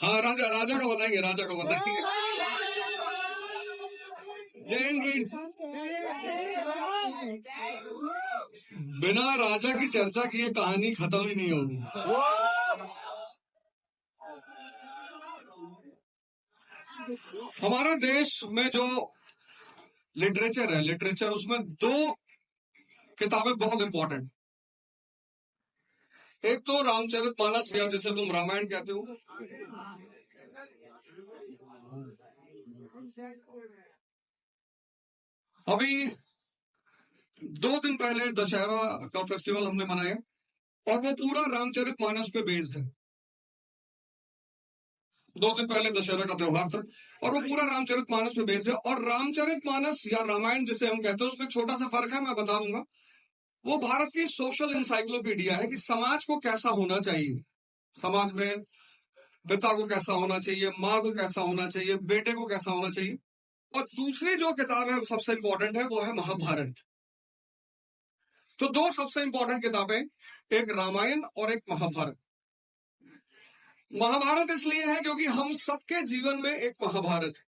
हाँ, राजा राजा का बताएंगे, राजा का बताएंगे। जैन रीड्स, बिना राजा की चर्चा किए कहानी खत्म ही नहीं होगी। हमारे देश में जो लिटरेचर है, लिटरेचर उसमें दो किताबें बहुत इंपॉर्टेंट। एक तो रामचरितमानस, या जिसे तुम रामायण कहते हो। अभी 2 दिन पहले दशहरा का फेस्टिवल हमने मनाया और वो पूरा रामचरितमानस पे बेस्ड है। 2 दिन पहले दशहरा का त्योहार था और वो पूरा रामचरितमानस पे बेस्ड है। और रामचरितमानस या रामायण जिसे हम कहते हैं, उसमें छोटा सा फर्क है, मैं बता दूंगा। वो भारत की सोशल इंसाइक्लोपीडिया है कि समाज को कैसा होना चाहिए, समाज में पिता को कैसा होना चाहिए, माँ को कैसा होना चाहिए, बेटे को कैसा होना चाहिए। और दूसरी जो किताब है सबसे इंपॉर्टेंट है, वो है महाभारत। तो 2 सबसे इंपॉर्टेंट किताबें, एक रामायण और एक महाभारत। महाभारत इसलिए है क्योंकि हम सबके जीवन में एक महाभारत है।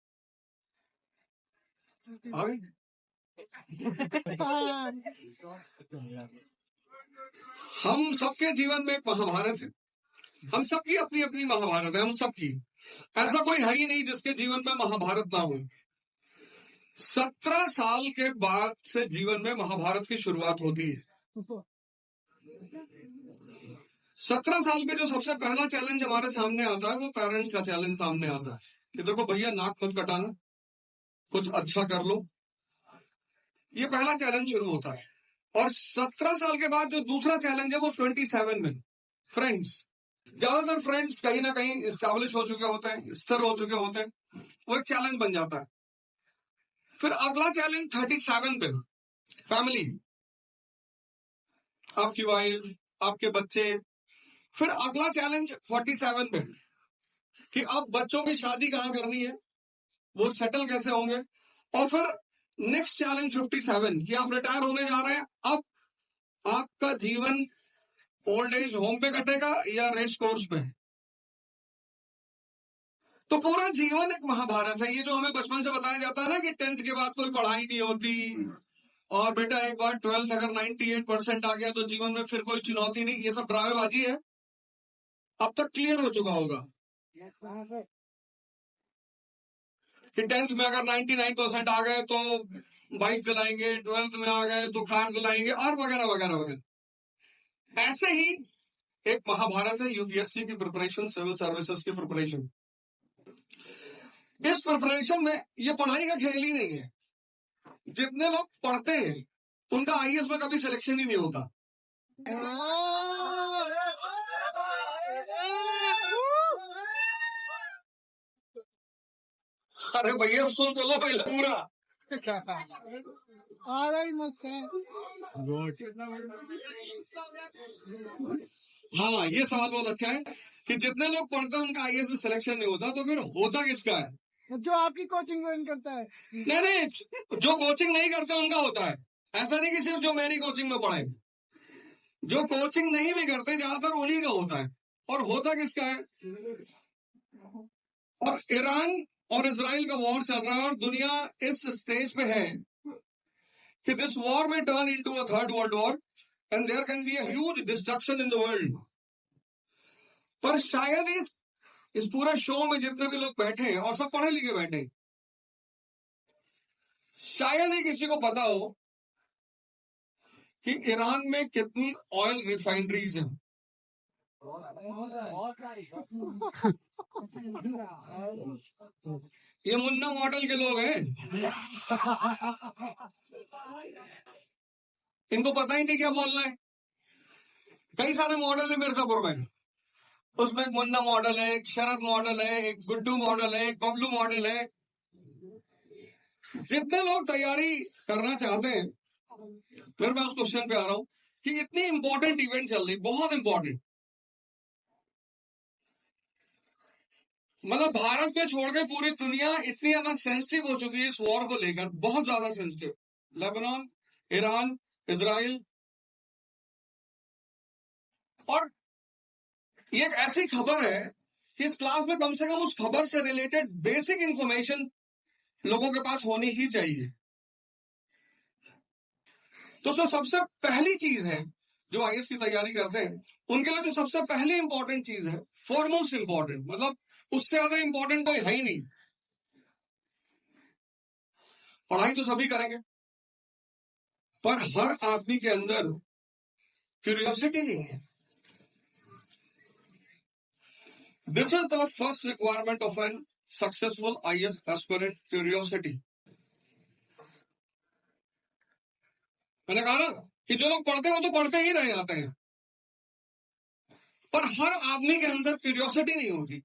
हम सबके जीवन में एक महाभारत है। हम सबकी अपनी अपनी महाभारत है, हम सबकी। ऐसा कोई है ही नहीं जिसके जीवन में महाभारत ना हो। 17 साल के बाद से जीवन में महाभारत की शुरुआत होती है। 17 साल में जो सबसे पहला चैलेंज हमारे सामने आता है, वो पेरेंट्स का चैलेंज सामने आता है कि देखो भैया, नाक मत कटाना, कुछ अच्छा कर लो। ये पहला चैलेंज शुरू होता है। और 17 साल के बाद जो दूसरा चैलेंज है, वो 27 में फ्रेंड्स। ज्यादातर फ्रेंड्स कहीं ना कहीं एस्टैब्लिश हो चुके होते हैं, स्थिर हो चुके होते हैं, वो एक चैलेंज बन जाता है। फिर अगला चैलेंज 37 पे फैमिली, आपकी वाइफ, आपके बच्चे। फिर अगला चैलेंज 47 पे कि अब बच्चों की शादी कहां करनी है, वो सेटल कैसे होंगे। और फिर नेक्स्ट चैलेंज 57 कि आप रिटायर होने जा रहे हैं, अब आपका जीवन ओल्ड एज होम पे कटेगा या रेस कोर्स पे। तो पूरा जीवन एक महाभारत है। ये जो हमें बचपन से बताया जाता है ना कि 10th के बाद कोई पढ़ाई नहीं होती, और बेटा एक बार 12th अगर 98% आ गया तो जीवन में फिर कोई चुनौती नहीं, ये सब ड्रामेबाजी है। अब तक क्लियर हो चुका होगा कि 10th में अगर 99% आ गए तो बाइक दिलाएंगे, 12th में आ गए तो कार दिलाएंगे, और वगैरह वगैरह वगैरह। ऐसे ही एक महाभारत है यूपीएससी की प्रिपरेशन, सिविल सर्विसेज की प्रिपरेशन। इस प्रिपरेशन में ये पढ़ाई का खेल ही नहीं है। जितने लोग पढ़ते हैं उनका आईएएस में कभी सिलेक्शन ही नहीं होता। अरे भैया सुन तो लो पहले पूरा। हाँ, ये सवाल बहुत अच्छा है कि जितने लोग पढ़ते हैं उनका आईएएस में सिलेक्शन नहीं होता, तो फिर होता किसका है? जो आपकी कोचिंग ज्वाइन करता है। नहीं, जो कोचिंग नहीं करते उनका होता है। ऐसा नहीं कि सिर्फ जो मेरी कोचिंग में पढ़े, जो कोचिंग नहीं भी करते ज्यादातर उन्हीं का होता है। और होता किसका है? और ईरान और इजराइल का वॉर चल रहा है और दुनिया इस स्टेज पे है कि दिस वॉर में turn into a third world war and there can be a huge destruction in the world. पर शायद इस पूरे शो में जितने भी लोग बैठे हैं और सब पढ़े लिखे बैठे हैं, शायद ही किसी को पता हो कि ईरान में कितनी ऑयल रिफाइनरीज हैं। ये मुन्ना मॉडल के लोग हैं, इनको पता ही नहीं क्या बोलना है। कई सारे मॉडल है मिर्जापुर में, उसमें एक मुन्ना मॉडल है, एक शरद मॉडल है, एक गुड्डू मॉडल है, एक बबलू मॉडल है। जितने लोग तैयारी करना चाहते हैं, फिर मैं उस क्वेश्चन पे आ रहा हूं कि इतनी इंपॉर्टेंट इवेंट चल रही, बहुत इंपॉर्टेंट, मतलब भारत पे छोड़ के पूरी दुनिया इतनी ज्यादा सेंसिटिव हो चुकी है इस वॉर को लेकर, बहुत ज्यादा सेंसिटिव। Lebanon, Iran, Israel. और ये एक ऐसी खबर है कि इस क्लास में कम से कम उस खबर से रिलेटेड बेसिक इंफॉर्मेशन लोगों के पास होनी ही चाहिए। तो सबसे पहली चीज है जो आईएएस की तैयारी करते हैं उनके लिए जो सबसे पहली इंपॉर्टेंट चीज है, फॉरमोस्ट इंपॉर्टेंट, मतलब उससे ज्यादा इंपॉर्टेंट कोई है ही नहीं। पढ़ाई तो सभी करेंगे, पर हर आदमी के अंदर क्यूरियोसिटी नहीं है। This is the first requirement of an successful IAS aspirant, curiosity. मैंने कहा ना कि जो लोग पढ़ते हैं वो तो पढ़ते ही रह जाते हैं, पर हर आदमी के अंदर क्यूरियोसिटी नहीं होती।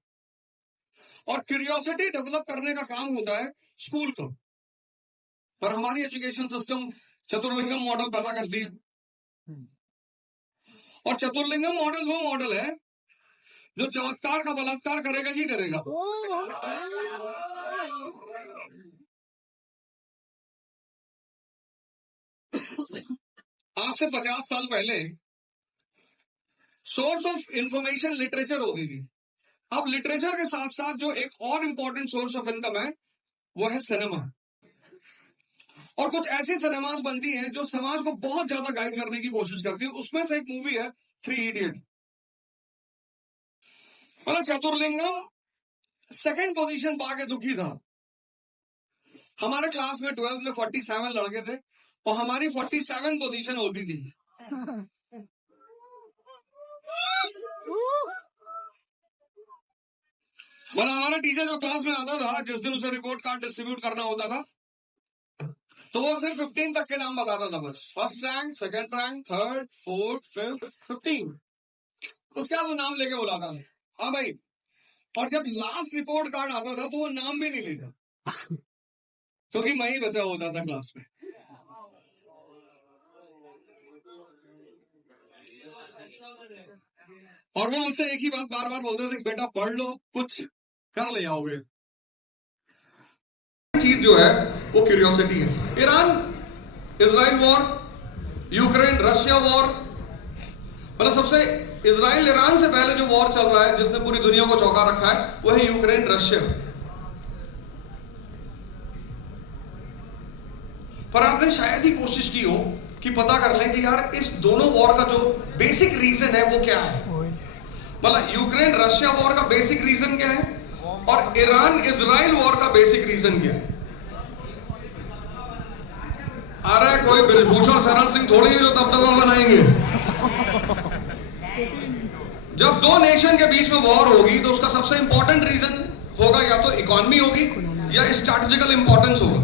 और क्यूरियोसिटी डेवलप करने का काम होता है स्कूल का। पर हमारी एजुकेशन सिस्टम चतुर्लिंगम मॉडल पैदा करती है, और चतुर्लिंगम मॉडल वो मॉडल है जो चमत्कार का बलात्कार करेगा ही करेगा। आज से 50 साल पहले सोर्स ऑफ इंफॉर्मेशन लिटरेचर होती थी। अब लिटरेचर के साथ साथ जो एक और इंपॉर्टेंट सोर्स ऑफ इनकम है वो है सिनेमा। और कुछ ऐसी सिनेमाज बनती हैं जो समाज को बहुत ज्यादा गाइड करने की कोशिश करती है। उसमें से एक मूवी है 3 इडियट। मतलब चतुर्लिंगम सेकंड पोजीशन पाके दुखी था। हमारे क्लास में 12 में 47 लड़के थे और हमारी 47 पोजीशन होती थी। मतलब हमारा टीचर जो क्लास में आता था, जिस दिन उसे रिपोर्ट कार्ड डिस्ट्रीब्यूट करना होता था, तो वो सिर्फ 15 तक के नाम बताता था बस। First rank, second rank, third, fourth, fifth, 15। उसके बाद वो नाम लेके बुलाता था, हाँ भाई। और जब लास्ट रिपोर्ट कार्ड आता था तो वो नाम भी नहीं लेता, क्योंकि मैं ही बचा होता था क्लास में। और वो हमसे एक ही बात बार बार बोलते थे, बेटा पढ़ लो, कुछ कर ले आओगे। चीज जो है वो क्यूरियोसिटी है। Iran Israel war, Ukraine Russia war, मतलब सबसे इजराइल ईरान से पहले जो वॉर चल रहा है जिसने पूरी दुनिया को चौंका रखा है वो है यूक्रेन रशिया। पर आपने शायद ही कोशिश की हो कि पता कर लें कि यार इस दोनों वॉर का जो बेसिक रीजन है वो क्या है। मतलब यूक्रेन रशिया वॉर का बेसिक रीजन क्या है और ईरान इजराइल वॉर का बेसिक रीजन क्या है। अरे कोई ब्रिजभूषण शरण सिंह थोड़ी है जो दबदबा बनाएंगे। जब दो नेशन के बीच में वॉर होगी तो उसका सबसे इंपॉर्टेंट रीजन होगा या तो इकोनॉमी होगी या स्ट्रैटेजिकल इंपॉर्टेंस होगा।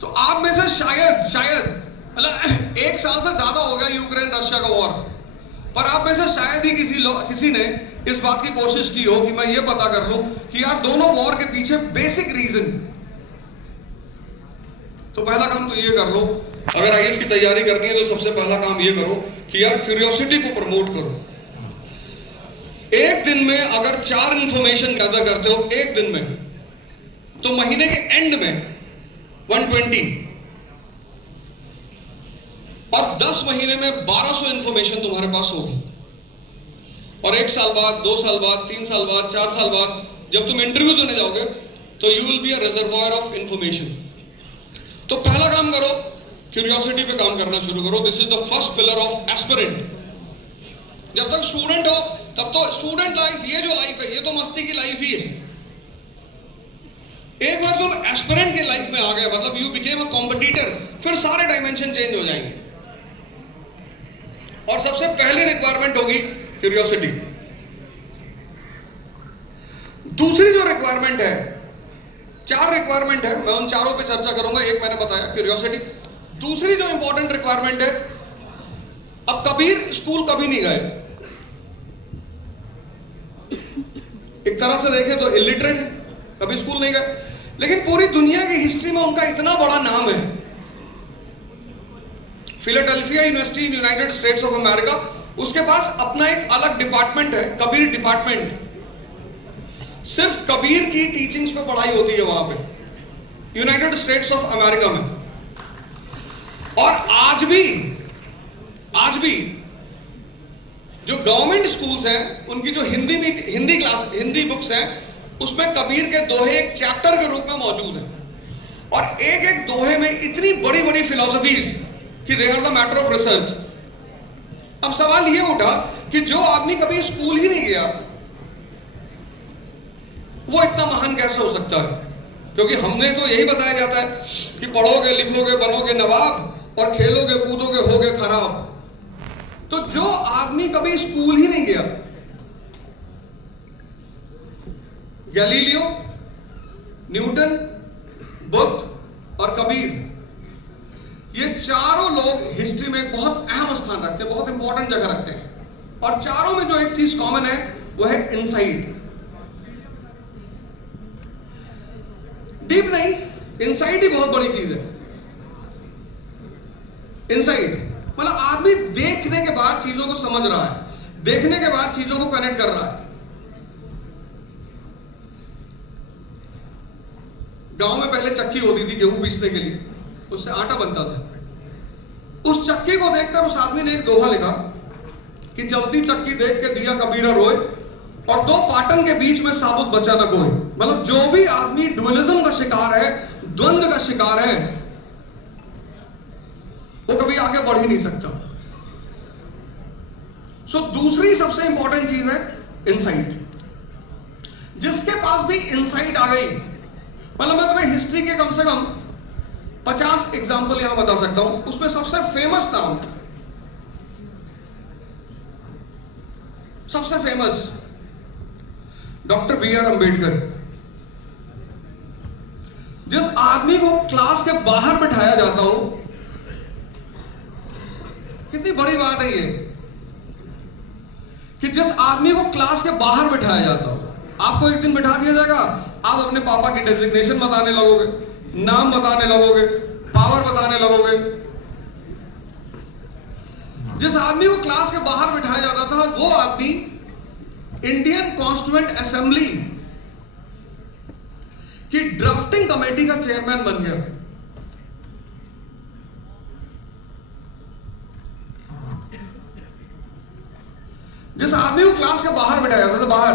तो आप में से शायद मतलब 1 साल से ज्यादा हो गया यूक्रेन रशिया का वॉर, पर आप में से शायद ही किसी ने इस बात की कोशिश की हो कि मैं ये पता कर लूं कि यार दोनों वॉर के पीछे बेसिक रीजन। तो पहला काम तो ये कर लो, अगर आईएएस की तैयारी करनी है तो सबसे पहला काम ये करो कि यार क्यूरियोसिटी को प्रमोट करो। एक दिन में अगर 4 इंफॉर्मेशन गैदर करते हो एक दिन में, तो महीने के एंड में 120 और 10 महीने में 1200 इंफॉर्मेशन तुम्हारे पास होगी। और 1 साल बाद, 2 साल बाद, 3 साल बाद, 4 साल बाद जब तुम इंटरव्यू देने जाओगे तो you will be a reservoir of information. तो पहला काम करो, क्यूरियोसिटी पे काम करना शुरू करो। This is the first pillar of aspirant. जब तक स्टूडेंट हो तब तो स्टूडेंट लाइफ, ये जो लाइफ है ये तो मस्ती की लाइफ ही है। एक बार तुम एस्पिरेंट की लाइफ में आ गए, मतलब यू बिकेम अ कॉम्पिटिटर, फिर सारे डायमेंशन चेंज हो जाएंगे। और सबसे पहली रिक्वायरमेंट होगी क्यूरियोसिटी। दूसरी जो रिक्वायरमेंट है, 4 रिक्वायरमेंट है, मैं उन चारों पे चर्चा करूंगा। एक मैंने बताया क्यूरियोसिटी। दूसरी जो इंपॉर्टेंट रिक्वायरमेंट है, अब कबीर स्कूल कभी नहीं गए, एक तरह से देखें तो इलिटरेट है, कभी स्कूल नहीं गए, लेकिन पूरी दुनिया की हिस्ट्री में उनका इतना बड़ा नाम है। Philadelphia university in United States of America, उसके पास अपना एक अलग डिपार्टमेंट है, कबीर डिपार्टमेंट। सिर्फ कबीर की टीचिंग्स पे पढ़ाई होती है वहां पे, यूनाइटेड स्टेट्स ऑफ अमेरिका में। और आज भी जो गवर्नमेंट स्कूल्स हैं उनकी जो हिंदी बुक्स हैं उसमें कबीर के दोहे एक चैप्टर के रूप में मौजूद हैं, और एक एक दोहे में इतनी बड़ी बड़ी फिलॉसफीज कि they are the matter of research. अब सवाल ये उठा कि जो आदमी कभी स्कूल ही नहीं गया वो इतना महान कैसे हो सकता है? क्योंकि हमने तो यही बताया जाता है कि पढ़ोगे लिखोगे बनोगे नवाब और खेलोगे कूदोगे होगे खराब। तो जो आदमी कभी स्कूल ही नहीं गया, गैलीलियो, न्यूटन, बुद्ध और कबीर, ये चारों लोग हिस्ट्री में एक बहुत अहम स्थान रखते हैं, बहुत इंपॉर्टेंट जगह रखते हैं, और चारों में जो एक चीज कॉमन है वो है इनसाइट। डीप नहीं, इनसाइट ही बहुत बड़ी चीज है। इनसाइट मतलब आदमी देखने के बाद चीजों को समझ रहा है, देखने के बाद चीजों को कनेक्ट कर रहा है। गांव में पहले चक्की होती थी गेहूं पीसने के लिए, उससे आटा बनता था। उस चक्की को देखकर उस आदमी ने एक दोहा लिखा कि चलती चक्की देख के दिया कबीरा रोए और दो पाटन के बीच में साबुत बचा न कोई। मतलब जो भी आदमी डुअलिज्म का शिकार है, द्वंद्व का शिकार है, वो कभी आगे बढ़ ही नहीं सकता। सो दूसरी सबसे इंपॉर्टेंट चीज है इनसाइट। जिसके पास भी इनसाइट आ गई, मतलब मैं तुम्हें हिस्ट्री के कम से कम 50 एग्जाम्पल यहां बता सकता हूं, उसमें सबसे फेमस नाम, सबसे famous doctor B R Ambedkar. जिस आदमी को क्लास के बाहर बिठाया जाता हो, कितनी बड़ी बात है ये कि जिस आदमी को क्लास के बाहर बिठाया जाता हो, आपको एक दिन बिठा दिया जाएगा, आप अपने पापा की डेजिग्नेशन बताने लगोगे, नाम बताने लगोगे, पावर बताने लगोगे। जिस आदमी को क्लास के बाहर बिठाया जाता था वो आदमी इंडियन कॉन्स्टिट्यूएंट असेंबली की ड्राफ्टिंग कमेटी का चेयरमैन बन गया। जिस आदमी को क्लास के बाहर बिठाया जाता था, बाहर,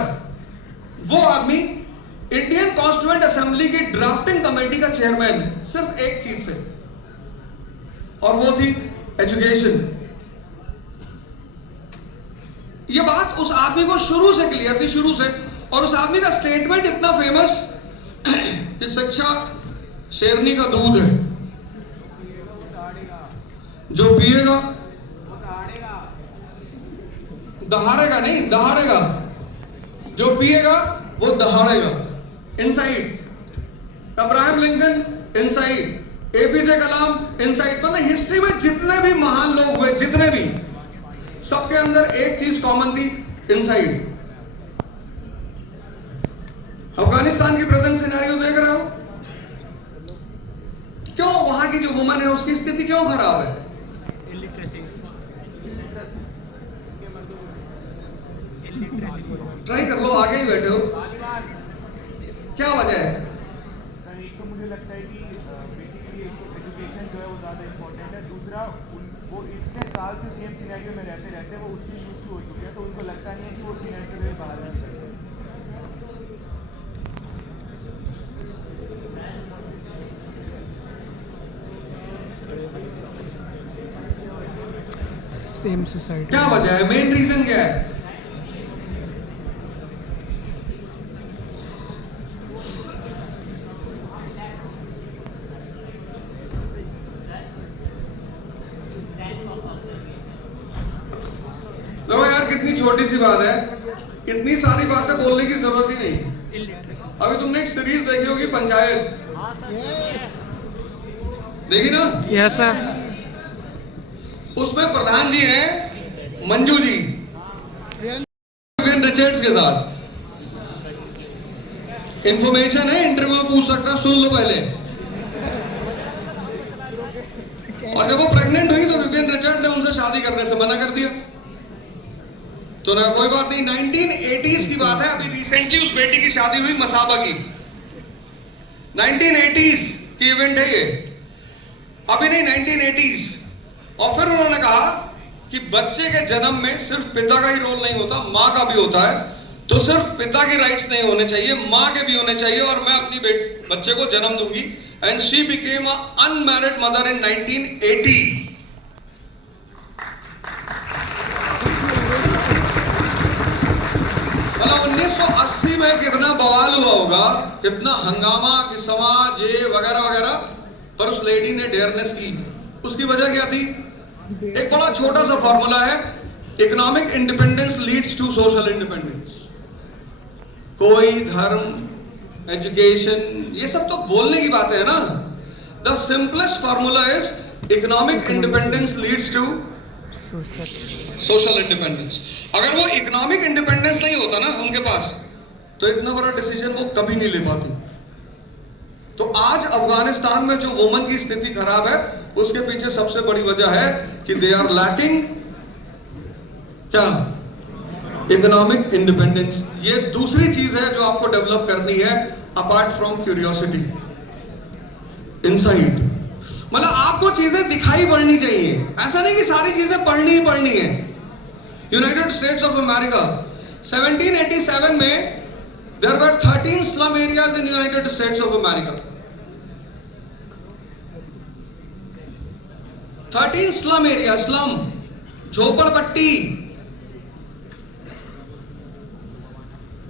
वो आदमी इंडियन कॉन्स्टिट्यूएंट असेंबली की ड्राफ्टिंग कमेटी का चेयरमैन, सिर्फ एक चीज से, और वो थी एजुकेशन। ये बात उस आदमी को शुरू से क्लियर थी, शुरू से, और उस आदमी का स्टेटमेंट इतना फेमस कि शिक्षा शेरनी का दूध है, जो पिएगा दहाड़ेगा, नहीं दहाड़ेगा, जो पिएगा वो दहाड़ेगा। Insight. Abraham Lincoln insight, APJ Kalam insight. मतलब हिस्ट्री में जितने भी महान लोग हुए, जितने भी, सबके अंदर एक चीज कॉमन थी, इनसाइट। अफगानिस्तान की प्रेजेंट सिनेरियो देख रहे हो, क्यों वहां की जो वुमन है उसकी स्थिति क्यों खराब है? ट्राई कर लो, आगे ही बैठे हो, क्या वजह है? एक तो मुझे लगता है कि बेसिकली एक तो एजुकेशन जो है वो ज़्यादा इम्पोर्टेंट है। दूसरा, वो इतने साल से सेम सिनेरियो में रहते रहते वो उससे यूज हो चुके हैं, तो उनको लगता नहीं है कि वो सिनेरियो से बाहर आ सकते हैं। Same society. क्या वजह है? मेन रीजन क्या है? देखो यार, कितनी छोटी सी बात है, इतनी सारी बातें बोलने की जरूरत ही नहीं। अभी तुमने एक सीरीज देखी होगी पंचायत, देखी ना? Yes sir. उसमें प्रधान जी हैं मंजू जी विवियन रिचर्ड्स के साथ। इंफॉर्मेशन है, इंटरव्यू में पूछ सकता, सुन लो पहले। और जब वो प्रेग्नेंट हुई तो विवियन रिचर्ड ने उनसे शादी करने से मना कर दिया। तो ना कोई बात नहीं, 1980s की बात है, अभी रिसेंटली उस बेटी की शादी हुई मसाबा की, 1980s की इवेंट है ये, अभी नहीं 1980s। और फिर उन्होंने कहा कि बच्चे के जन्म में सिर्फ पिता का ही रोल नहीं होता, माँ का भी होता है। तो सिर्फ पिता के राइट्स नहीं होने चाहिए, माँ के भी होने चाहिए। और मैं अपनी बच्चे को जन्म दूंगी। And she became a unmarried mother in 1980। मतलब 1980 में कितना बवाल हुआ होगा, कितना हंगामा कि समाज ये वगैरह वगैरह, पर उस लेडी ने डेयरनेस की। उसकी वजह क्या थी? एक बड़ा छोटा सा फॉर्मूला है, economic independence leads to social independence. कोई धर्म, एजुकेशन, ये सब तो बोलने की बातें है ना। The simplest formula is economic independence leads to social independence. अगर वो इकोनॉमिक इंडिपेंडेंस नहीं होता ना उनके पास, तो इतना बड़ा डिसीजन वो कभी नहीं ले पाती। तो आज अफगानिस्तान में जो वुमन की स्थिति खराब है, उसके पीछे सबसे बड़ी वजह है कि दे आर लैकिंग क्या? Economic independence. ये दूसरी चीज है जो आपको डेवलप करनी है, अपार्ट फ्रॉम क्यूरियोसिटी, इनसाइट। मतलब आपको चीजें दिखाई पड़नी चाहिए, ऐसा नहीं कि सारी चीजें पढ़नी ही पढ़नी है। यूनाइटेड स्टेट्स ऑफ अमेरिका 1787 में there were 13 slum areas in United States of America. 13 slum areas, slum, झोपड़पट्टी।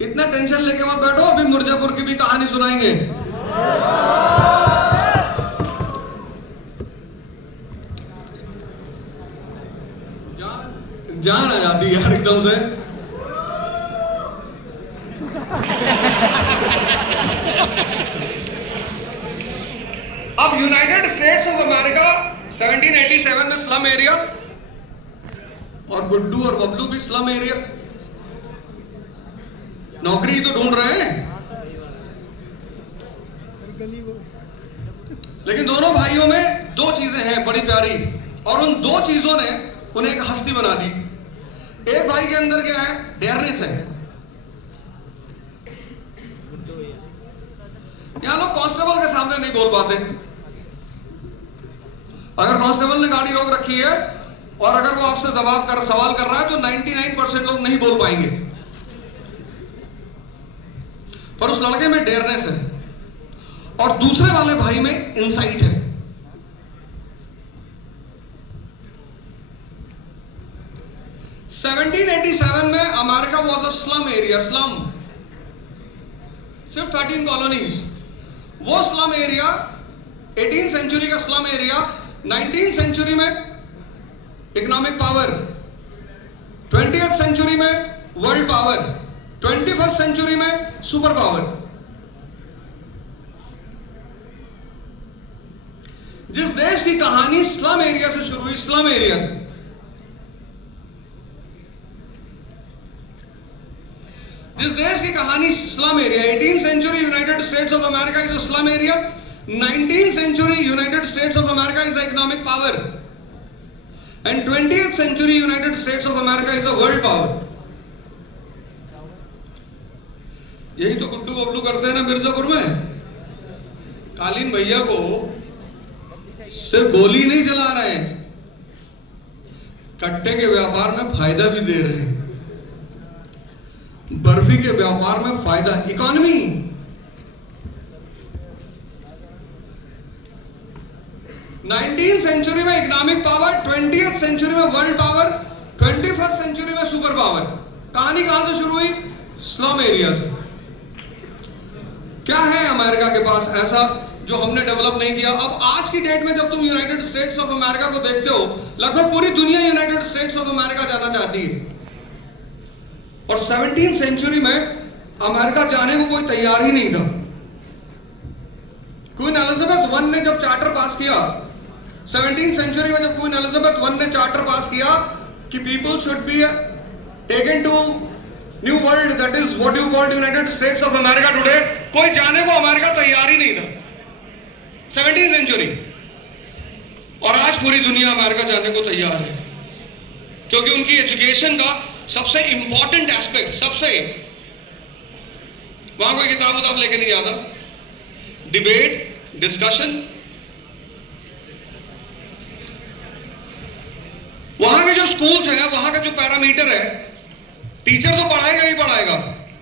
इतना टेंशन लेके मत बैठो, अभी मिर्जापुर की भी कहानी सुनाएंगे। जान आ जाती है यार एकदम से। अब यूनाइटेड स्टेट्स ऑफ अमेरिका 1787 में स्लम एरिया, और गुड्डू और बबलू भी स्लम एरिया। नौकरी तो ढूंढ रहे हैं, लेकिन दोनों भाइयों में दो चीजें हैं बड़ी प्यारी, और उन दो चीजों ने उन्हें एक हस्ती बना दी। एक भाई के अंदर क्या है? डेयरनेस है। यहां लोग कांस्टेबल के सामने नहीं बोल पाते। अगर कांस्टेबल ने गाड़ी रोक रखी है और अगर वो आपसे सवाल कर रहा है, तो 99% लोग नहीं बोल पाएंगे। पर उस लड़के में डेयरनेस है, और दूसरे वाले भाई में इनसाइट है। (1787) में America was a slum area. Slum सिर्फ 13 कॉलोनीज। वो स्लम एरिया 18th सेंचुरी का स्लम एरिया 19th सेंचुरी में इकोनॉमिक पावर, 20th सेंचुरी में वर्ल्ड पावर, 21st सेंचुरी में सुपर पावर। जिस देश की कहानी स्लम एरिया से शुरू हुई, स्लम एरिया से, जिस देश की कहानी slum area, 18th century United States of America is a slum area, 19th century United States of America is a economic power, and 20th century United States of America is a world power. यही तो गुड्डू बबलू करते हैं ना मिर्जापुर में। कालीन भैया को सिर्फ गोली नहीं चला रहे हैं, कट्टे के व्यापार में फायदा भी दे रहे हैं, बर्फी के व्यापार में फायदा, इकोनॉमी। नाइनटीन सेंचुरी में इकोनॉमिक पावर, 20th सेंचुरी में वर्ल्ड पावर, 21st सेंचुरी में सुपर पावर। कहानी कहां से शुरू हुई? स्लम एरिया से। क्या है अमेरिका के पास ऐसा जो हमने डेवलप नहीं किया? अब आज की डेट में जब तुम यूनाइटेड स्टेट्स ऑफ अमेरिका को देखते हो, लगभग पूरी दुनिया यूनाइटेड स्टेट्स ऑफ अमेरिका जाना चाहती है, और 17th सेंचुरी में अमेरिका जाने को कोई तैयार ही नहीं था। क्वीन एलिजाबेथ वन ने जब चार्टर पास किया, 17th सेंचुरी में जब क्वीन एलिजाबेथ वन ने चार्टर पास किया कि people should be taken to new world, that is what you called United States of America today, कोई जाने को अमेरिका तैयार ही नहीं था 17th सेंचुरी। और आज पूरी दुनिया अमेरिका जाने को तैयार है, क्योंकि उनकी एजुकेशन का सबसे इंपॉर्टेंट एस्पेक्ट, सबसे, वहां कोई किताब उताब लेके नहीं जाता, डिबेट, डिस्कशन। वहां के जो जो स्कूल्स हैं वहां का जो पैरामीटर है, टीचर तो पढ़ाएगा ही पढ़ाएगा,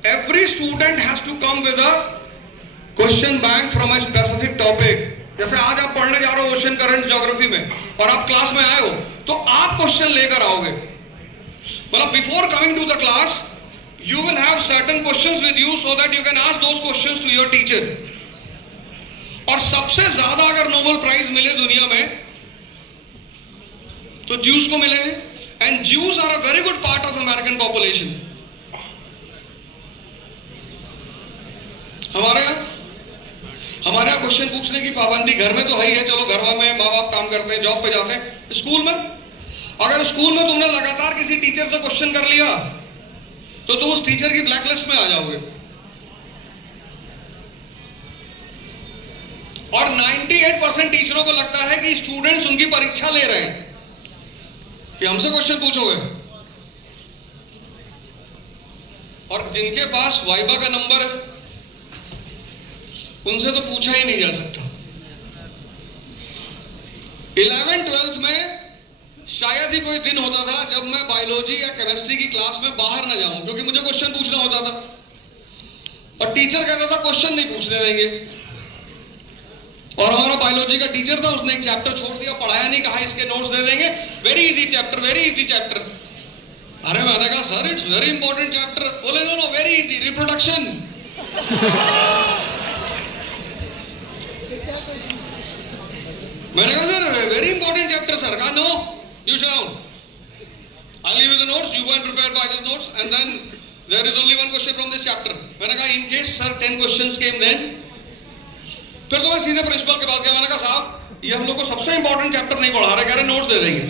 every student has to come with a question bank from a specific topic. जैसे आज आप पढ़ने जा रहे हो ओशन करंट ज्योग्राफी में और आप क्लास में आए हो तो आप क्वेश्चन लेकर आओगे। मतलब before coming to the class you will have certain questions with you so that you can ask those questions to your teacher। और सबसे ज्यादा अगर नोबेल प्राइज मिले दुनिया में तो ज्यूज को मिले हैं, and Jews are a very good part of American population. हमारे यहाँ क्वेश्चन पूछने की पाबंदी घर में तो है ही है, चलो घर में माँ बाप काम करते हैं, जॉब पे जाते हैं। स्कूल में, अगर स्कूल में तुमने लगातार किसी टीचर से क्वेश्चन कर लिया तो तुम उस टीचर की ब्लैकलिस्ट में आ जाओगे। और 98% टीचरों को लगता है कि स्टूडेंट्स उनकी परीक्षा ले रहे हैं कि हमसे क्वेश्चन पूछोगे। और जिनके पास वाइवा का नंबर है उनसे तो पूछा ही नहीं जा सकता। 11th-12th में शायद ही कोई दिन होता था जब मैं बायोलॉजी या केमिस्ट्री की क्लास में बाहर ना जाऊं, क्योंकि मुझे क्वेश्चन पूछना होता था और टीचर कहता था क्वेश्चन नहीं पूछने देंगे। और हमारा बायोलॉजी का टीचर था, उसने एक चैप्टर छोड़ दिया, पढ़ाया नहीं, कहा इसके नोट्स दे देंगे, very easy chapter, very easy chapter. अरे मैंने कहा sir it's very important chapter. बोले no no very easy, reproduction. मैंने कहा sir very important chapter sir. कहा no you shall down, I'll give you the notes, you go and prepare by the notes and then there is only one question from this chapter। मैंने कहा in case sir 10 questions came then। फिर तो मैं सीधे principal के पास गया, मैंने कहा साहब ये हम लोग को सबसे इंपॉर्टेंट चैप्टर नहीं पढ़ा रहे, कह रहे नोट्स दे देंगे।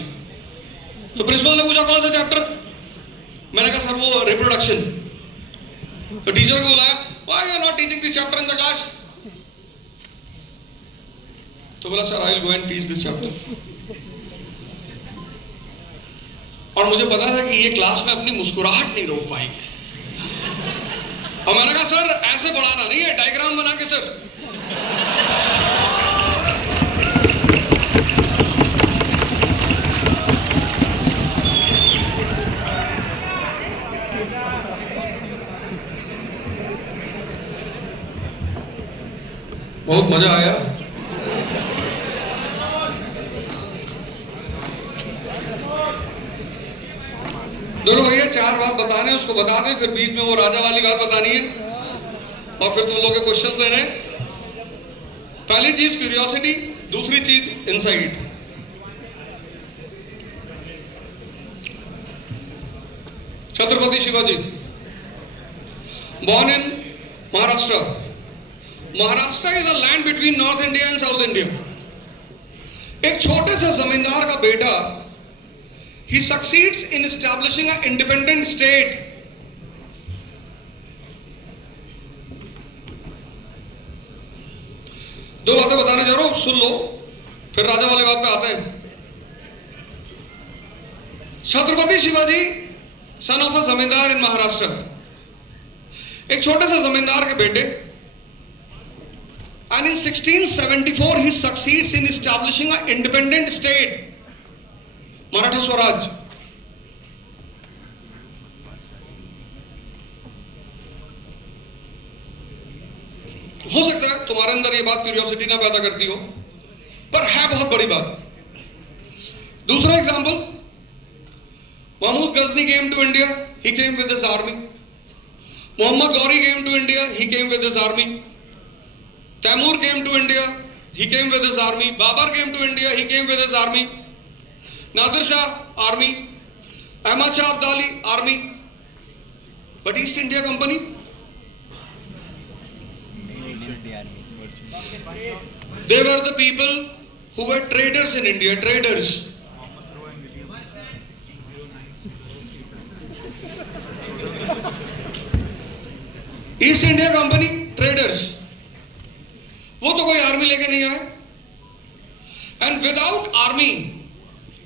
तो प्रिंसिपल ने पूछा कौन सा चैप्टर? मैंने कहा सर वो रिप्रोडक्शन। तो टीचर को बुलाया, why you are not teaching this chapter in the class? तो बोला sir I will go and teach this chapter। और मुझे पता था कि ये क्लास में अपनी मुस्कुराहट नहीं रोक पाएंगे। और मैंने कहा सर ऐसे पढ़ाना नहीं है, डायग्राम बना के सर। बहुत मजा आया। देखो भैया 4 बात बताने हैं, उसको बता दें, फिर बीच में वो राजा वाली बात बतानी है और फिर तुम लोग के क्वेश्चंस लेने हैं। पहली चीज क्यूरियोसिटी, दूसरी चीज insight. Chhatrapati Shivaji born in Maharashtra। Maharashtra is a land between north India and south India. एक छोटे से जमींदार का बेटा, he succeeds in establishing an independent state। दो बातें बताने जा रहा हूं, सुन लो, फिर राजा वाले बात पे आते हैं। Chhatrapati Shivaji son of a जमींदार इन महाराष्ट्र, एक छोटे से जमींदार के बेटे, and in 1674 he succeeds in establishing an independent state, Maratha Swaraj. हो सकता है तुम्हारे अंदर ये बात क्यूरियोसिटी ना पैदा करती हो, पर है बहुत बड़ी बात। दूसरा example, Mahmud Ghazni came to India, he came with his army। Mohammad Ghori came to India, he came with his army। Taimur came to India, he came with his army। Babur came to India, he came with his army। Nadir Shah army, Ahmad Shah Abdali army, but East India company, they were the people who were traders in India, traders। East India company traders, वो तो कोई army लेके नहीं आए। And without army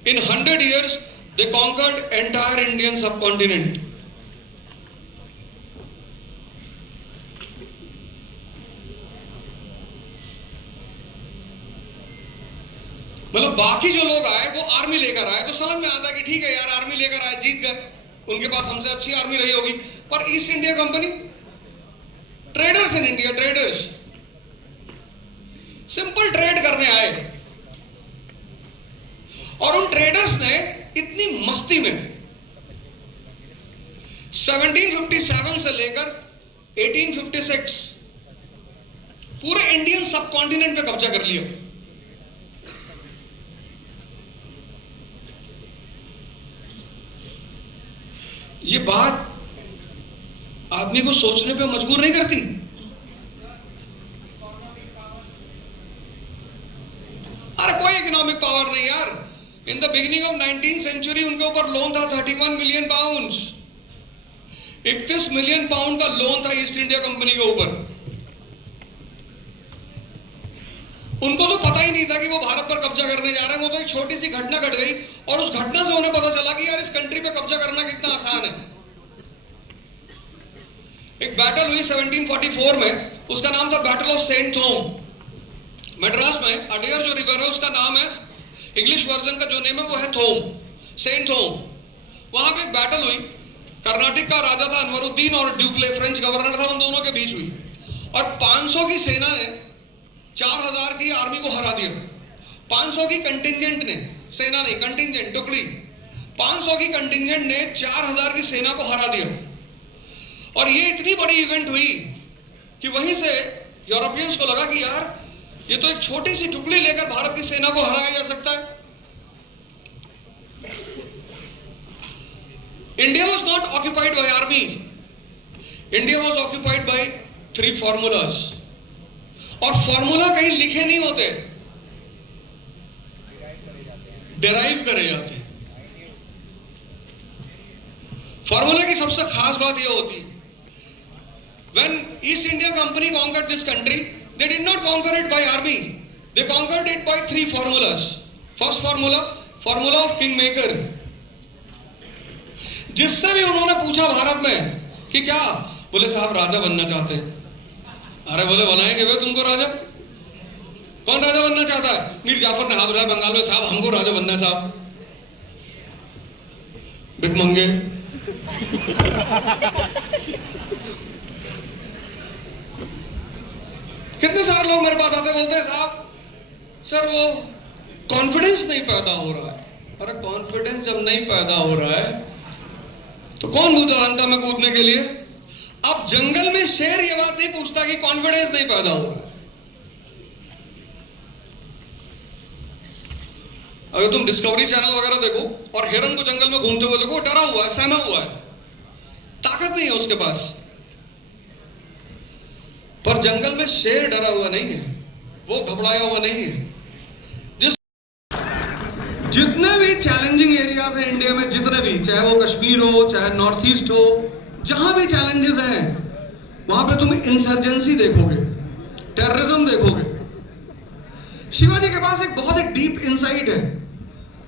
in 100 years they conquered entire Indian subcontinent। मतलब बाकी जो लोग आए वो आर्मी लेकर आए तो समझ में आता है कि ठीक है यार, आर्मी लेकर आए, जीत गए, उनके पास हमसे अच्छी आर्मी रही होगी। पर east India company, traders in India, traders simple trade करने आए और उन ट्रेडर्स ने इतनी मस्ती में 1757 से लेकर 1856 पूरे इंडियन सब कॉन्टिनेंट पे कब्जा कर लिया। ये बात आदमी को सोचने पे मजबूर नहीं करती? अरे कोई इकोनॉमिक पावर नहीं यार। In the beginning of 19th century उनके ऊपर लोन था 31 मिलियन पाउंड। 31 मिलियन पाउंड का लोन था ईस्ट इंडिया कंपनी के ऊपर। उनको तो पता ही नहीं था कि वो भारत पर कब्जा करने जा रहे हैं। वो तो एक छोटी सी घटना घट गई और उस घटना से उन्हें पता चला कि यार इस कंट्री पे कब्जा करना कितना आसान है। एक बैटल हुई 1744 में, उसका नाम था बैटल ऑफ सेंट थॉम। मद्रास में अडेयर जो रिवर है उसका नाम है, इंग्लिश वर्जन का जो नेम है वो है थोम, सेंट थोम। वहां पे एक बैटल हुई, कर्नाटक का राजा था अनवरुद्दीन और ड्यूप्ले फ्रेंच गवर्नर था, उन दोनों के बीच हुई और 500 की सेना ने 4000 की आर्मी को हरा दिया। 500 की कंटिंजेंट ने, सेना नहीं कंटिंजेंट, टुकड़ी, 500 की कंटिंजेंट ने 4000 की सेना को हरा दिया। और ये इतनी बड़ी इवेंट हुई कि वहीं से यूरोपियंस को लगा कि यार ये तो एक छोटी सी टुकड़ी लेकर भारत की सेना को हराया जा सकता है। India was not occupied by army, India was occupied by 3 formulas. और फॉर्मूला कहीं लिखे नहीं होते, डिराइव करे जाते हैं। फॉर्मूला की सबसे खास बात यह होती है, when East India Company conquered this country, they did not conquer it by army, they conquered it by 3 formulas. First formula, formula of kingmaker. जिससे भी उन्होंने पूछा भारत में कि क्या, बोले साहब राजा बनना चाहते हैं। अरे बोले बनाएंगे वे तुमको राजा? कौन राजा बनना चाहता है? मीर जाफर ने हाथ उठाया बंगाल में, साहब हमको राजा बनना है साहब। भिखमंगे। कितने सारे लोग मेरे पास आते बोलते हैं साहब सर वो कॉन्फिडेंस नहीं पैदा हो रहा है। अरे कॉन्फिडेंस जब नहीं पैदा हो रहा है तो कौन बुद्धिमानता में कूदने के लिए? अब जंगल में शेर ये बात नहीं पूछता कि कॉन्फिडेंस नहीं पैदा हो रहा है। अगर तुम डिस्कवरी चैनल वगैरह देखो और हिरन को जंगल में घूमते हुए देखो, डरा हुआ है, सहमा हुआ है, ताकत नहीं है उसके पास। पर जंगल में शेर डरा हुआ नहीं है, वो घबराया हुआ नहीं है। जितने भी चैलेंजिंग एरियाज हैं इंडिया में, जितने भी, चाहे वो कश्मीर हो, चाहे नॉर्थ ईस्ट हो, जहां भी चैलेंजेस हैं वहां पे तुम इंसर्जेंसी देखोगे, टेररिज्म देखोगे। शिवाजी के पास एक बहुत एक डीप इंसाइट है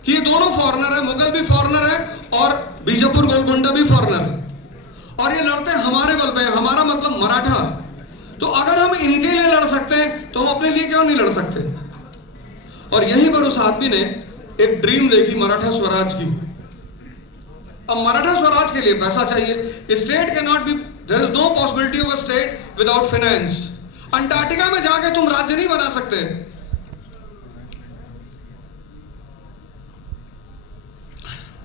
कि ये दोनों फॉरेनर है, मुगल भी फॉरेनर है और बीजापुर गोलकोंडा भी फॉरेनर है और ये लड़ते हमारे बल पे, हमारा मतलब मराठा। तो अगर हम इनके लिए लड़ सकते हैं तो हम अपने लिए क्यों नहीं लड़ सकते? और यहीं पर उस आदमी ने एक ड्रीम देखी मराठा स्वराज की। अब मराठा स्वराज के लिए पैसा चाहिए। State can not be, there is no possibility of a state without finance. Antarctica में जाके तुम राज्य नहीं बना सकते।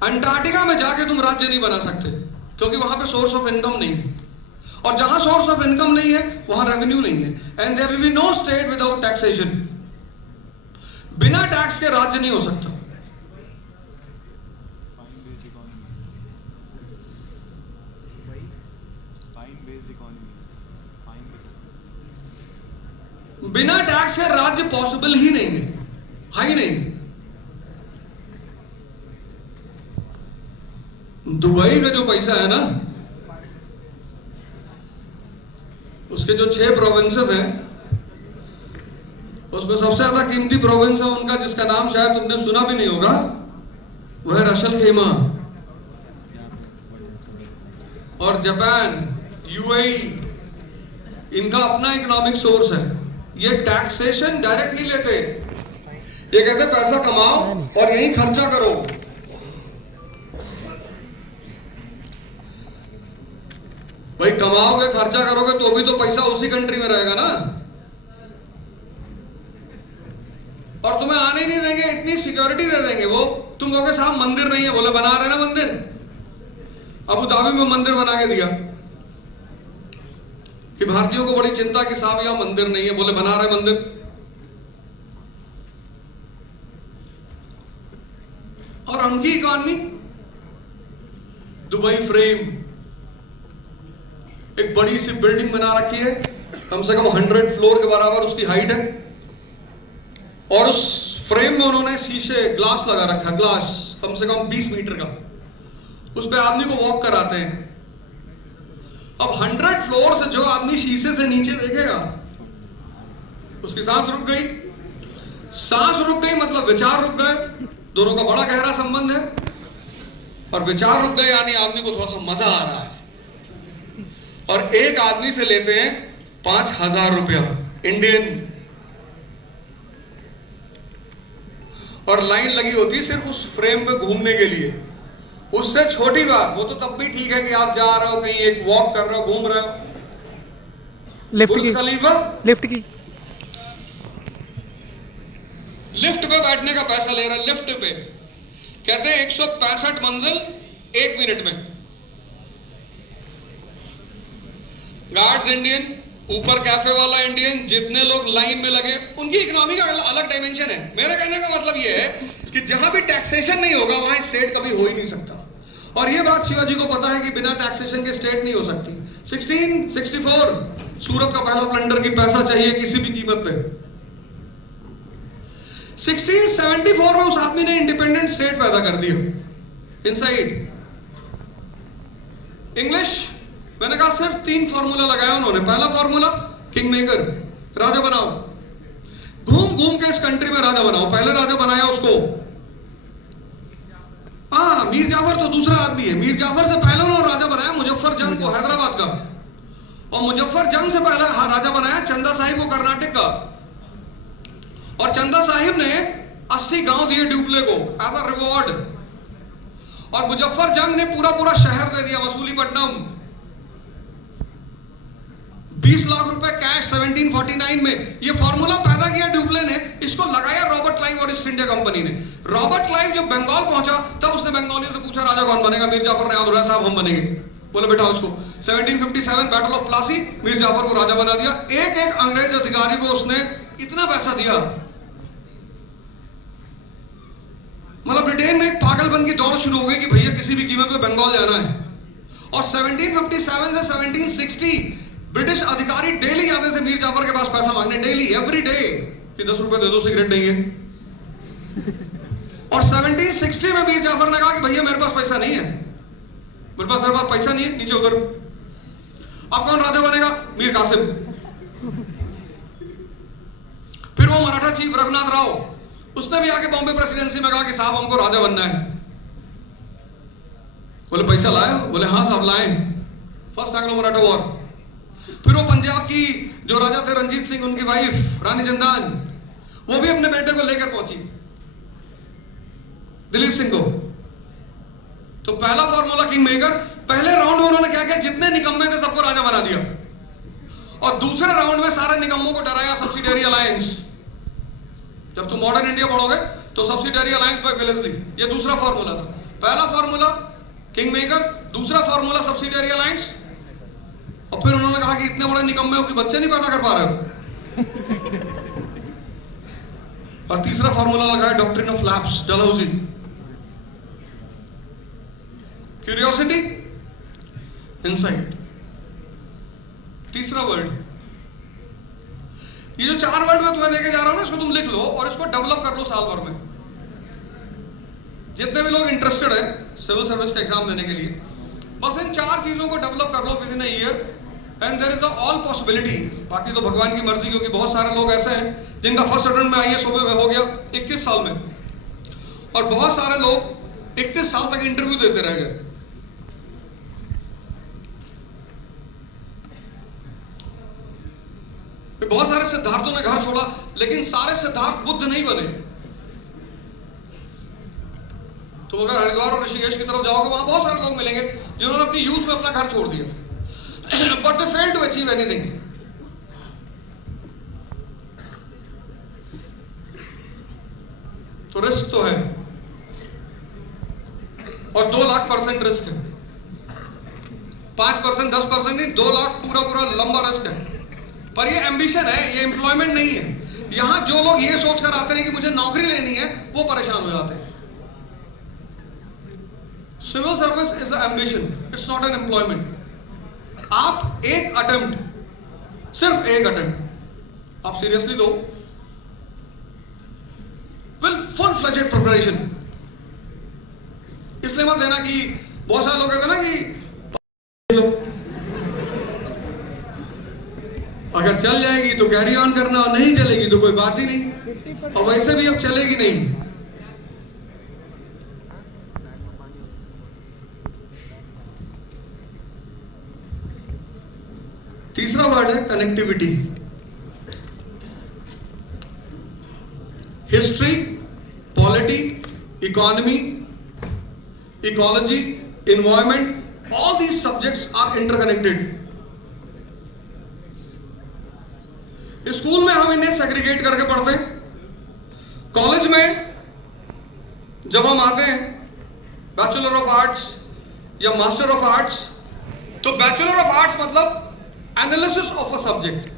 अंटार्कटिका में जाके तुम राज्य नहीं बना सकते क्योंकि वहां पे सोर्स ऑफ इनकम नहीं है, और जहां सोर्स ऑफ इनकम नहीं है वहां रेवेन्यू नहीं है। And there will be no state without taxation. बिना टैक्स के राज्य नहीं हो सकता। बिना टैक्स के राज्य पॉसिबल ही नहीं है, है ही नहीं। दुबई का जो पैसा है ना, उसके जो 6 प्रोविंसेस हैं उसमें सबसे ज्यादा कीमती प्रोविंस है उनका, जिसका नाम शायद तुमने सुना भी नहीं होगा, वह है रसल खेमा। और जापान, यूएई, इनका अपना इकोनॉमिक सोर्स है। ये टैक्सेशन डायरेक्ट नहीं लेते, ये कहते हैं पैसा कमाओ और यहीं खर्चा करो। भाई कमाओगे खर्चा करोगे तो भी तो पैसा उसी कंट्री में रहेगा ना, और तुम्हें आने ही नहीं देंगे, इतनी सिक्योरिटी दे देंगे वो। तुम कहोगे साहब मंदिर नहीं है, बोले बना रहे ना मंदिर। अबू धाबी में मंदिर बना के दिया कि भारतीयों को बड़ी चिंता कि साहब यहां मंदिर नहीं है, बोले बना रहे मंदिर। और उनकी इकॉनमी दुबई फ्रेम, एक बड़ी सी बिल्डिंग बना रखी है, कम से कम 100 फ्लोर के बराबर उसकी हाइट है, और उस फ्रेम में उन्होंने शीशे ग्लास लगा रखा, ग्लास कम से कम 20 मीटर का, उस पे आदमी को वॉक कराते हैं। अब 100 फ्लोर से जो आदमी शीशे से नीचे देखेगा उसकी सांस रुक गई। सांस रुक गई मतलब विचार रुक गए, दोनों का बड़ा गहरा संबंध है। और विचार रुक गए यानी आदमी को थोड़ा सा मजा आ रहा है। और एक आदमी से लेते हैं 5,000 रुपया इंडियन, और लाइन लगी होती है सिर्फ उस फ्रेम पे घूमने के लिए। उससे छोटी बात, वो तो तब भी ठीक है कि आप जा रहे हो कहीं, एक वॉक कर रहे हो, घूम रहे हो। बुर्ज खलीफा लिफ्ट की लिफ्ट पे बैठने का पैसा ले रहा है, लिफ्ट पे कहते हैं 165 मंजिल 1 मिनट में। गार्ड्स इंडियन, ऊपर कैफे वाला इंडियन, जितने लोग लाइन में लगे उनकी इकोनॉमी का अलग डायमेंशन है। मेरे कहने का मतलब यह है कि जहां भी टैक्सेशन नहीं होगा वहां स्टेट कभी हो ही नहीं सकता। और यह बात शिवाजी को पता है कि बिना टैक्सेशन के स्टेट नहीं हो सकती। 1664 सूरत का पहला प्लंडर की पैसा चाहिए किसी भी कीमत पे। 1674 में उस आदमी ने इंडिपेंडेंट स्टेट पैदा कर दिया इनसाइड। इंग्लिश, मैंने कहा सिर्फ 3 फॉर्मूला लगाया उन्होंने। पहला फॉर्मूला किंग मेकर, राजा बनाओ, घूम घूम के इस कंट्री में राजा बनाओ। पहले राजा बनाया उसको, हाँ मीर जाफर तो दूसरा आदमी है। मीर जाफर से पहले उन्होंने राजा बनाया मुजफ्फर जंग को हैदराबाद का, और मुजफ्फर जंग से पहले राजा बनाया चंदा साहिब को कर्नाटक का। और चंदा साहिब ने 80 गांव दिए ड्यूप्ले को एज अ रिवॉर्ड, और मुजफ्फर जंग ने पूरा पूरा शहर दे दिया मसूलीपट्टनम। 20 लाख रुपए कैश 1749 में। ये फॉर्मूला पैदा किया ड्यूप्ले ने, इसको लगाया रॉबर्ट क्लाइव और ईस्ट इंडिया कंपनी ने। रॉबर्ट क्लाइव जब बंगाल पहुंचा तब उसने बंगालियों से पूछा राजा कौन बनेगा? मीर जाफर ने याद उड़ाया, साहब हम बनेंगे। बोले बैठा उसको। 1757 बैटल ऑफ प्लासी, मीर जाफर को राजा बना दिया। एक एक अंग्रेज अधिकारी को उसने इतना पैसा दिया, मतलब ब्रिटेन में एक पागलपन की दौड़ शुरू हो गई कि भैया किसी भी कीमत पे बंगाल जाना है। और 1757 से 1760 ब्रिटिश अधिकारी डेली आते थे मीर जाफर के पास पैसा मांगने, डेली एवरी डे, कि 10 रुपए दे दो, सिगरेट नहीं है। और 1760 में मीर जाफर ने कहा कि भैया मेरे पास पैसा नहीं है, मेरे पास पैसा नहीं है, नीचे उधर। अब कौन राजा बनेगा? मीर कासिम। फिर वो मराठा चीफ रघुनाथ राव, उसने भी आके बॉम्बे प्रेसिडेंसी में कहा कि साहब हमको राजा बनना है। बोले पैसा लाए? बोले हाँ साहब लाए। First Anglo Maratha war. फिर वो पंजाब की जो राजा थे रंजीत सिंह, उनकी वाइफ रानी जिंदान, वो भी अपने बेटे को लेकर पहुंची दिलीप सिंह को। तो पहला फॉर्मूला किंग मेकर, पहले राउंड में उन्होंने क्या किया, जितने निकम्मे थे सबको राजा बना दिया। और दूसरे राउंड में सारे निकम्मों को डराया सब्सिडियरी अलायंस। जब तुम मॉडर्न इंडिया पढ़ोगे तो सब्सिडियरी अलायंस बाय वेलेस्ली, ये दूसरा फॉर्मूला था। पहला फॉर्मूला किंग मेकर, दूसरा फॉर्मूला सब्सिडियरी अलायंस। और फिर उन्होंने कहा कि इतने बड़े निकम्मे हो कि बच्चे नहीं पैदा कर पा रहे हो। और तीसरा फॉर्मूला लगाया doctrine of lapse, Dalhousie. Curiosity, insight. तीसरा वर्ड, ये जो 4 वर्ड मैं तुम्हें देके जा रहा हूं ना, इसको तुम लिख लो और इसको डेवलप कर लो साल भर में। जितने भी लोग इंटरेस्टेड है सिविल सर्विस का एग्जाम देने के लिए, बस इन 4 चीजों को डेवलप कर लो within a year, and there is a all possibility. बाकी तो भगवान की मर्जी, क्योंकि बहुत सारे लोग ऐसे हैं जिनका फर्स्ट अटेम्प्ट में आईएएस में हो गया 21 साल में, और बहुत सारे लोग 31 साल तक इंटरव्यू देते रह गए। बहुत सारे सिद्धार्थों ने घर छोड़ा, लेकिन सारे सिद्धार्थ बुद्ध नहीं बने। तुम अगर हरिद्वार और ऋषिकेश की तरफ जाओगे, वहां बहुत सारे लोग मिलेंगे जिन्होंने अपनी यूथ में अपना घर छोड़ दिया, but they fail to achieve anything. तो रिस्क तो है, और 2 लाख% रिस्क है। 5%, 10% नहीं, 2 लाख पूरा लंबा रिस्क है। पर ये एम्बिशन है, ये एम्प्लॉयमेंट नहीं है। यहां जो लोग ये सोचकर आते हैं कि मुझे नौकरी लेनी है, वो परेशान हो जाते हैं। Civil service is a ambition, it's not an employment. आप एक अटेम्प्ट, सिर्फ एक अटेम्प्ट आप सीरियसली दो, विल फुल फ्लेजेड प्रिपरेशन। इसलिए मत देना कि बहुत सारे लोग कहते हैं ना कि अगर चल जाएगी तो कैरी ऑन करना, और नहीं चलेगी तो कोई बात ही नहीं, और वैसे भी अब चलेगी नहीं। तीसरा वर्ड है connectivity. History, polity, economy, ecology, environment, all these subjects are interconnected. School में हम इन्हें सेग्रीगेट करके पढ़ते हैं। कॉलेज में जब हम आते हैं बैचलर ऑफ आर्ट्स या मास्टर ऑफ आर्ट्स, तो बैचलर ऑफ आर्ट्स मतलब analysis of a subject.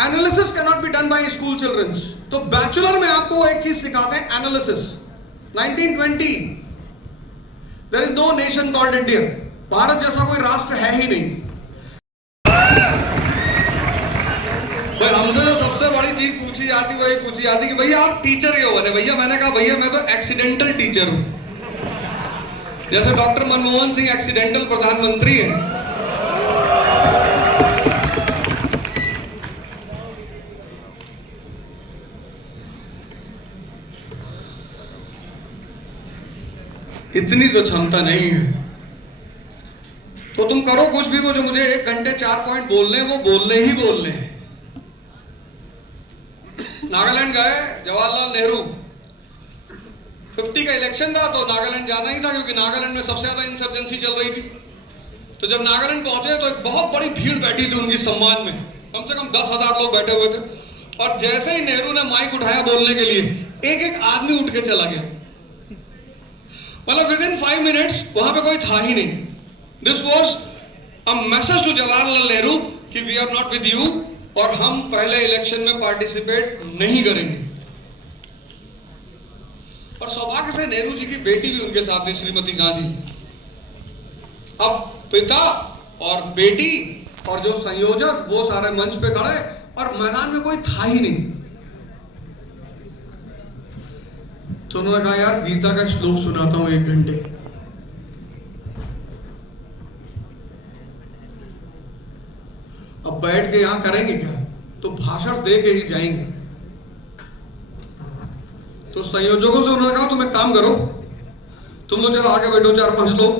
Analysis can not be done by school childrens. तो बैचलर में आपको वो एक चीज सिखाते हैं, analysis. 1920 there is no nation called India. Bharat जैसा कोई राष्ट्र है ही नहीं। भाई हमसे जो सबसे बड़ी चीज पूछी जाती वही पूछी जाती कि भैया आप टीचर क्यों बने? भैया मैंने कहा भैया मैं तो एक्सीडेंटल टीचर हूं। जैसे डॉक्टर मनमोहन सिंह एक्सीडेंटल प्रधानमंत्री हैं, इतनी तो क्षमता नहीं है। तो तुम करो कुछ भी, वो जो मुझे 1 घंटे 4 पॉइंट बोलने हैं, वो बोलने ही बोलने हैं। नागालैंड गए, जवाहरलाल नेहरू, 50 का इलेक्शन था तो नागालैंड जाना ही था, क्योंकि नागालैंड में सबसे ज्यादा इंसर्जेंसी चल रही थी। तो जब नागालैंड पहुंचे तो एक बहुत बड़ी भीड़ बैठी थी उनकी सम्मान में, कम से कम 10,000 लोग बैठे हुए थे। और जैसे ही नेहरू ने माइक उठाया बोलने के लिए, एक एक आदमी उठ के चला गया। मतलब विद इन 5 मिनट्स वहां पे कोई था ही नहीं। This was a message to Jawaharlal Nehru कि we are not with you, और हम पहले इलेक्शन में पार्टिसिपेट नहीं करेंगे। और सौभाग्य से नेहरू जी की बेटी भी उनके साथ थी, श्रीमती गांधी। अब पिता और बेटी और जो संयोजक वो सारे मंच पे खड़े, और मैदान में कोई था ही नहीं। तो उन्होंने कहा यार गीता का श्लोक सुनाता हूं 1 घंटे। अब बैठ के यहां करेंगे क्या? तो भाषण दे के ही जाएंगे। तो संयोजकों से उन्होंने कहा तुम एक काम करो, तुम लोग जरा आगे बैठो 4-5 लोग,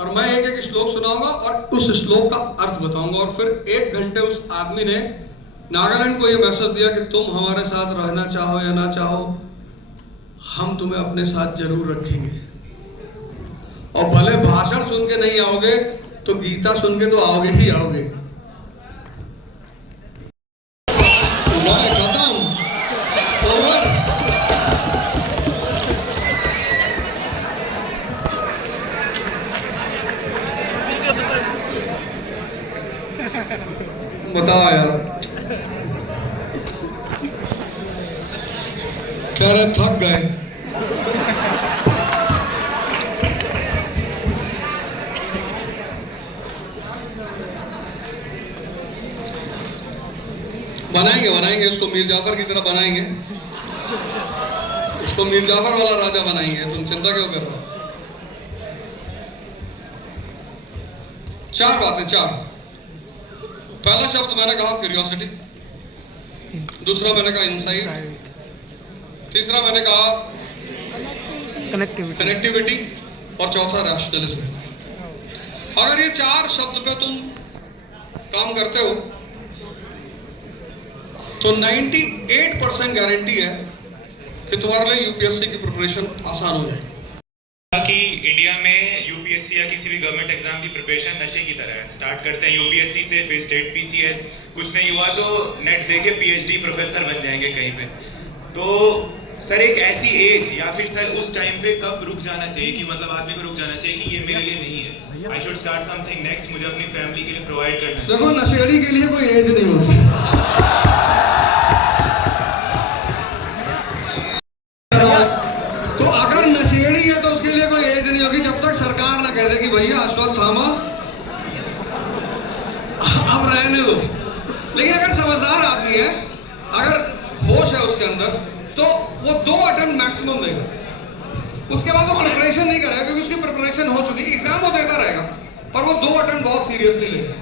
और मैं एक एक श्लोक सुनाऊंगा और उस श्लोक का अर्थ बताऊंगा। और फिर 1 घंटे उस आदमी ने नागालैंड को यह मैसेज दिया कि तुम हमारे साथ रहना चाहो या ना चाहो, हम तुम्हें अपने साथ जरूर रखेंगे। और भले भाषण सुन के नहीं आओगे तो गीता सुन के तो आओगे ही आओगे। खत्म, ओवर। बताओ यार, कह रहे थक गए। बनाएंगे इसको मीर जाफर की तरह बनाएंगे, इसको मीर जाफर वाला राजा बनाएंगे। तुम चिंता क्यों कर रहे हो? 4 बातें, 4। पहला शब्द मैंने कहा क्यूरियोसिटी, दूसरा मैंने कहा इंसाइट, तीसरा मैंने कहा कनेक्टिविटी, और चौथा रैशनलिज्म। अगर ये 4 शब्द पे तुम काम करते हो तो 98% गारंटी है कि तुम्हारे लिए यूपीएससी की प्रिपरेशन आसान हो जाएगी। कि इंडिया में यूपीएससी या किसी भी गवर्नमेंट एग्जाम की प्रिपरेशन नशे की तरह है। स्टार्ट करते हैं यूपीएससी से, फिर स्टेट पीसीएस, कुछ नहीं हुआ तो नेट दे के पीएचडी प्रोफेसर बन जाएंगे कहीं पे। तो सर एक ऐसी एज या फिर सर उस टाइम पे कब रुक जाना चाहिए कि मतलब आदमी को रुक जाना चाहिए कि ये मेरे लिए नहीं है, I should start something next, मुझे अपनी फैमिली के लिए प्रोवाइड करना है। देखो नशेड़ी के लिए कोई एज नहीं होती। तो अगर नशेड़ी है तो उसके लिए कोई एज नहीं होगी जब तक सरकार ना कह दे कि भैया अश्वत्थामा अब रहने दो। लेकिन अगर समझदार आदमी है, अगर होश है उसके अंदर, तो वो 2 अटेम्प्ट मैक्सिमम देगा। उसके बाद वो प्रिपरेशन नहीं करेगा क्योंकि उसकी प्रिपरेशन हो चुकी है, एग्जाम वो देता रहेगा, पर वो 2 अटेम्प्ट बहुत सीरियसली लेगा।